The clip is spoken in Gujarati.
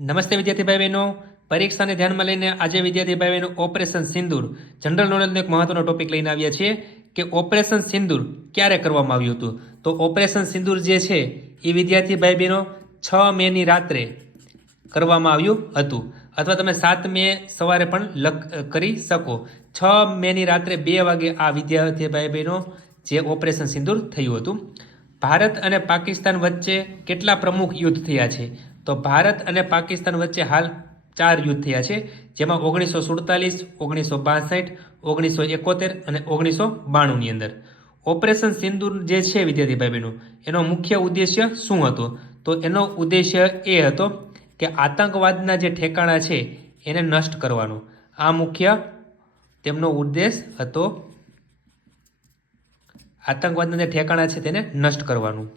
નમસ્તે વિદ્યાર્થી ભાઈ બહેનો, પરીક્ષાને ધ્યાનમાં લઈને આજે વિદ્યાર્થી ભાઈ બહેનો ઓપરેશન સિંદૂર જનરલ નોલેજનો એક મહત્વનો ટોપિક લઈને આવ્યા છીએ કે ઓપરેશન સિંદૂર ક્યારે કરવામાં આવ્યું હતું. તો ઓપરેશન સિંદૂર જે છે એ વિદ્યાર્થી ભાઈ બહેનો 6 મેની રાત્રે કરવામાં આવ્યું હતું, અથવા તમે 7 મે સવારે પણ કરી શકો. 6 મેની રાત્રે 2 વાગે આ વિદ્યાર્થી ભાઈ બહેનો જે ઓપરેશન સિંદૂર થયું હતું. ભારત અને પાકિસ્તાન વચ્ચે કેટલા પ્રમુખ યુદ્ધ થયા છે? તો ભારત અને પાકિસ્તાન વચ્ચે હાલ 4 યુદ્ધ થયા છે, જેમાં 1947, 1962, 1971 અને 1992ની અંદર. ઓપરેશન સિંદૂર જે છે વિદ્યાર્થી ભાઈ બહેનો, એનો મુખ્ય ઉદ્દેશ્ય શું હતો? તો એનો ઉદ્દેશ્ય એ હતો કે આતંકવાદના જે ઠેકાણા છે એને નષ્ટ કરવાનો. આ મુખ્ય તેમનો ઉદ્દેશ હતો, આતંકવાદના જે ઠેકાણા છે તેને નષ્ટ કરવાનું.